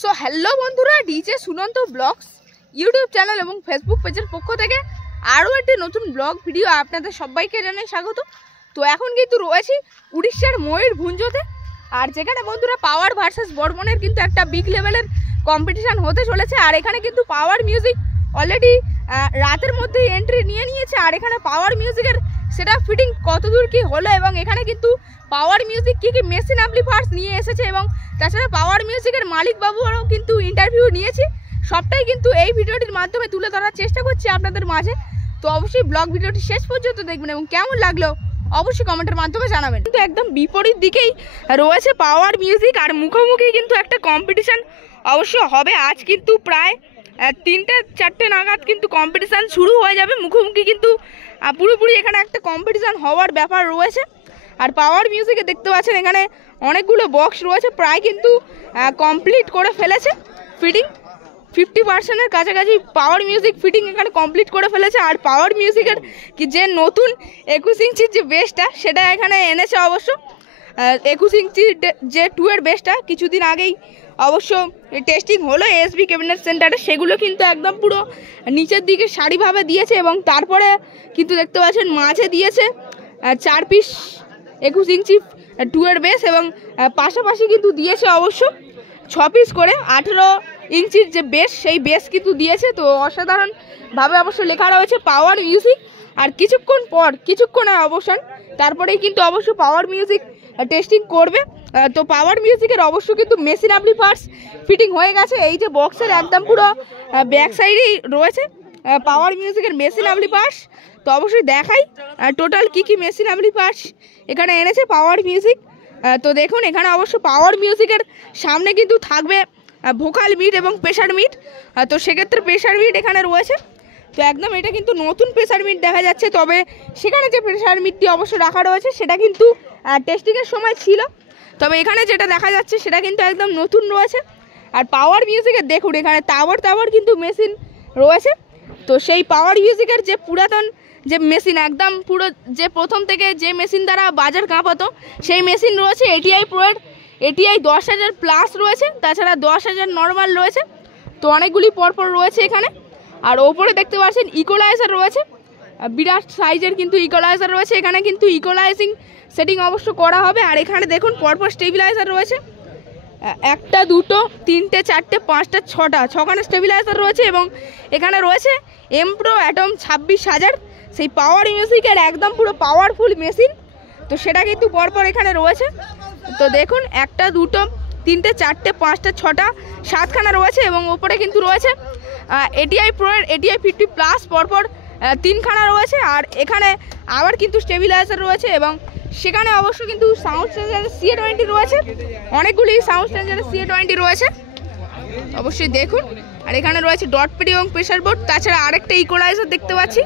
So hello বন্ধুরা, DJ Sunanta blogs YouTube channel এবং Facebook পেজের পক্ষ থেকে আরও একটি নতুন ব্লগ ভিডিও আপনাদের সবাইকে জানাই স্বাগত। তো এখন কিন্তু রয়েছি উড়িষ্যার ময়ূরভঞ্জতে, আর যেখানে বন্ধুরা পাওয়ার ভার্সেস বর্মনের কিন্তু একটা বিগ লেভেলের কম্পিটিশান হতে চলেছে। আর এখানে কিন্তু পাওয়ার মিউজিক অলরেডি রাতের মধ্যে এন্ট্রি নিয়ে নিয়েছে। আর এখানে পাওয়ার মিউজিকের সেটা ফিটিং কতদূর কি হলো এবং এখানে কিন্তু পাওয়ার মিউজিক কী কী মেশিন অ্যাম্পলিফায়ার্স নিয়ে এসেছে এবং তাছাড়া পাওয়ার মিউজিকের মালিক বাবুরও কিন্তু ইন্টারভিউ নিয়েছি, সবটাই কিন্তু এই ভিডিওটির মাধ্যমে তুলে ধরার চেষ্টা করছি আপনাদের মাঝে। তো অবশ্যই ব্লগ ভিডিওটি শেষ পর্যন্ত দেখবেন এবং কেমন লাগলো অবশ্যই কমেন্টের মাধ্যমে জানাবেন। কিন্তু একদম বিপরীত দিকেই রয়েছে পাওয়ার মিউজিক, আর মুখোমুখি কিন্তু একটা কম্পিটিশান অবশ্য হবে। আজ কিন্তু প্রায় 3-4টে নাগাদ কিন্তু কম্পিটিশান শুরু হয়ে যাবে। মুখোমুখি কিন্তু পুরোপুরি এখানে একটা কম্পিটিশান হওয়ার ব্যাপার রয়েছে। আর পাওয়ার মিউজিকে দেখতে পাচ্ছেন এখানে অনেকগুলো বক্স রয়েছে, প্রায় কিন্তু কমপ্লিট করে ফেলেছে ফিটিং। 50%-এর কাছাকাছি পাওয়ার মিউজিক ফিটিং এখানে কমপ্লিট করে ফেলেছে। আর পাওয়ার মিউজিকের কি যে নতুন 21 ইঞ্চির যে বেসটা সেটা এখানে এনেছে অবশ্য। 21 ইঞ্চির যে 2-এর বেসটা কিছুদিন আগেই অবশ্য টেস্টিং হলো এসবি ক্যাবিনেট সেন্টারে, সেগুলো কিন্তু একদম পুরো নিচের দিকে সারিভাবে দিয়েছে এবং তারপরে কিন্তু দেখতে পাচ্ছেন মাঝে দিয়েছে 4 পিস 21 ইঞ্চি 2-এর বেস এবং পাশাপাশি কিন্তু দিয়েছে অবশ্য 6 পিস করে 18 ইঞ্চির যে বেস, সেই বেস কিন্তু দিয়েছে। তো অসাধারণভাবে অবশ্য লেখা রয়েছে পাওয়ার মিউজিক। আর কিছুক্ষণের অবসান তারপরেই কিন্তু অবশ্য পাওয়ার মিউজিক টেস্টিং করবে। তো পাওয়ার মিউজিকের অবশ্য কিন্তু মেশিন অ্যাম্পলিফায়ার্স ফিটিং হয়ে গেছে। এই যে বক্সের একদম পুরো ব্যাক সাইডেই রয়েছে পাওয়ার মিউজিকের মেশিন অ্যাম্পলিফায়ার্স। তো অবশ্যই দেখাই টোটাল কী মেশিন অ্যাম্পলিফায়ার্স এখানে এনেছে পাওয়ার মিউজিক। তো দেখুন এখানে অবশ্য পাওয়ার মিউজিকের সামনে কিন্তু থাকবে ভোকাল মিট এবং প্রেশার মিট। তো সেক্ষেত্রে প্রেশার মিট এখানে রয়েছে। তো একদম এটা কিন্তু নতুন প্রেশার মিট দেখা যাচ্ছে, তবে সেখানে যে প্রেশার মিটটি অবশ্য রাখা রয়েছে সেটা কিন্তু টেস্টিংয়ের সময় ছিল, তবে এখানে যেটা দেখা যাচ্ছে সেটা কিন্তু একদম নতুন রয়েছে। আর পাওয়ার মিউজিকের দেখুন এখানে টাওয়ার কিন্তু মেশিন রয়েছে। তো সেই পাওয়ার মিউজিকের যে পুরাতন যে মেশিন একদম পুরো যে প্রথম থেকে যে মেশিন দ্বারা বাজার কাঁপাতো সেই মেশিন রয়েছে। এটিআই প্রোয়ের এটিআই 10,000 প্লাস রয়েছে, তাছাড়া 10,000 নর্মাল রয়েছে। তো অনেকগুলি পরপর রয়েছে এখানে। আর ওপরে দেখতে পাচ্ছেন ইকোলাইজার রয়েছে, বিরাট সাইজের কিন্তু ইকোলাইজার রয়েছে। এখানে কিন্তু ইকোলাইজিং সেটিং অবশ্য করা হবে। আর এখানে দেখুন পরপর স্টেবিলাইজার রয়েছে, 1টা 2টো 3টে 4টে 5টা 6খানা স্টেবিলাইজার রয়েছে এবং এখানে রয়েছে এমপ্রো অ্যাটম 26,000, সেই পাওয়ার মিউজিকের একদম পুরো পাওয়ারফুল মেশিন। তো সেটা কিন্তু পরপর এখানে রয়েছে। তো দেখুন 1টা 2টো 3টে 4টে 5টা 6টা 7খানা রয়েছে এবং ওপরে কিন্তু রয়েছে এটিআই প্রোয়ের এটিআই 50 প্লাস পরপর 3খানা রয়েছে। আর এখানে আবার কিন্তু স্টেবিলাইজার রয়েছে এবং সেখানে অবশ্য কিন্তু সাউন্ড স্ট্রেঞ্জারের CA20 রয়েছে, অনেকগুলি সাউন্ড স্ট্রেঞ্জারের CA20 রয়েছে অবশ্যই দেখুন। আর এখানে রয়েছে ডট পেড এবং প্রেশার বোর্ড, তাছাড়া আরেকটা ইকোলাইজার দেখতে পাচ্ছি।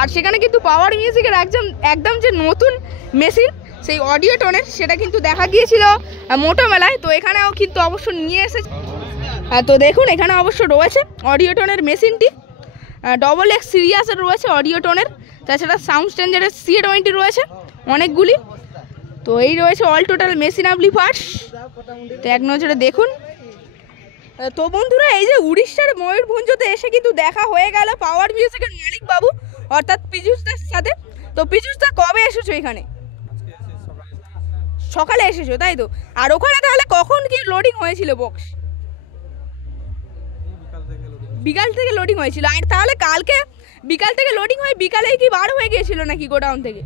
আর সেখানে কিন্তু পাওয়ার মিউজিকের একদম যে নতুন মেশিন সেই অডিও টোনের সেটা কিন্তু দেখা গিয়েছিল মোটো মেলায়, তো এখানেও কিন্তু অবশ্য নিয়ে এসেছে। তো দেখুন এখানে অবশ্য রয়েছে অডিও টোনের মেশিনটি, XX সিরিয়াসের রয়েছে অডিও টোনের, তাছাড়া সাউন্ড স্ট্রেঞ্জারের CA20 রয়েছে অনেকগুলি। তো এই রয়েছে অল টোটাল মেশিন অ্যাম্পলিফায়ার্স। তো এক নজরে দেখুন। তো বন্ধুরা এই যে উড়িষ্যার ময়ূরভঞ্জতে এসে কিন্তু দেখা হয়ে গেল পাওয়ার মিউজিকের মালিক বাবু অর্থাৎ পীযুষদার সাথে। তো পীযুষদা কবে এসেছো এখানে? সকালে এসেছো তাই তো? আর ওখানে তাহলে কখন কি লোডিং হয়েছিল বক্স? বিকাল থেকে লোডিং হয়েছিল। আর তাহলে কালকে বিকাল থেকে লোডিং হয়ে বিকালেই কি বার হয়ে গিয়েছিল নাকি গোডাউন থেকে?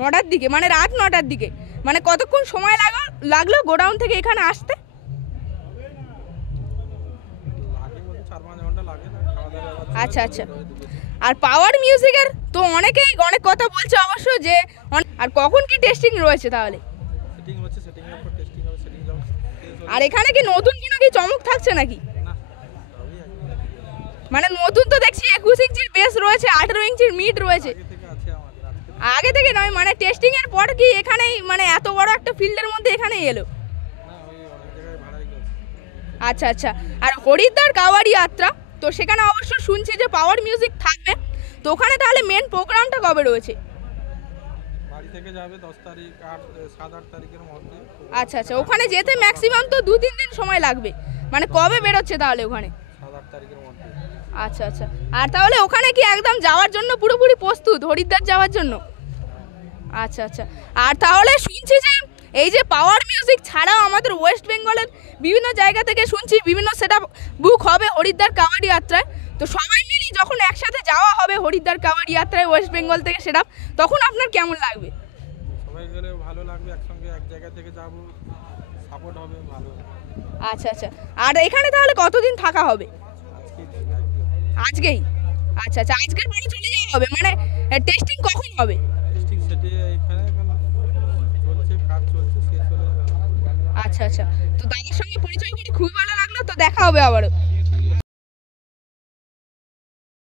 9টার দিকে, মানে রাত 9টার দিকে। মানে কতক্ষণ সময় লাগলো গোডাউন থেকে এখানে আসতে? আচ্ছা। আর পাওয়ার মিউজিকের তো অনেকেই অনেক কথা বলছে অবশ্য যে, আর কখন কি টেস্টিং রয়েছে তাহলে? আর এখানে কি নতুন কোনো কি চমক থাকছে নাকি? মানে নতুন তো দেখছি 21 ইঞ্চির বেস রয়েছে, 18 ইঞ্চির মিড রয়েছে। আগে থেকে নয়, মানে টেস্টিং এর পর কি এখানেই মানে এত বড় একটা ফিল্ডের মধ্যে এখানেই এলো? আচ্ছা। আর হরিদ্বার কাওয়াড়ি যাত্রা, তো সেখানে অবশ্য শুনছি যে পাওয়ার মিউজিক থাকবে। তো ওখানে তাহলে মেন প্রোগ্রামটা কবে রয়েছে? থেকে যাবে 10 তারিখ আর 7-8 তারিখের মধ্যে। আচ্ছা আচ্ছা, ওখানে যেতে ম্যাক্সিমাম তো 2-3 দিন সময় লাগবে, মানে কবে বেরোচ্ছে তাহলে ওখানে? 7-8 তারিখের মধ্যে। আচ্ছা আচ্ছা, আর তাহলে ওখানে কি একদম যাওয়ার জন্য পুরোপুরি প্রস্তুত হরিদ্বার যাওয়ার জন্য? আচ্ছা আচ্ছা, আর তাহলে শুনছি যে এই যে পাওয়ার মিউজিক ছাড়াও আমাদের ওয়েস্ট বেঙ্গলের বিভিন্ন জায়গা থেকে শুনছি বিভিন্ন সেটআপ বুক হবে হরিদ্বার কাওয়াড়ি যাত্রায়। তো সবাই মিলে যখন একসাথে যাওয়া হবে হরিদ্বার কাওয়াড়ি যাত্রায় ওয়েস্ট বেঙ্গল থেকে সেটআপ, তখন আপনার কেমন লাগবে? সবাই গেলে ভালো লাগবে, একসঙ্গে এক জায়গা থেকে যাব, সাপোর্ট হবে ভালো। আচ্ছা আচ্ছা, আর এখানে তাহলে কতদিন থাকা হবে? আজকেই আজকেই? আচ্ছা আচ্ছা, আজকের পরে চলে যাওয়া হবে, মানে টেস্টিং কখন হবে? টেস্টিং সেটে এখানে চলছে, কাজ চলছে, শেষ হলে। আচ্ছা আচ্ছা, তো দাদার সঙ্গে পরিচয় করে খুবই ভালো লাগলো, তো দেখা হবে আবারও।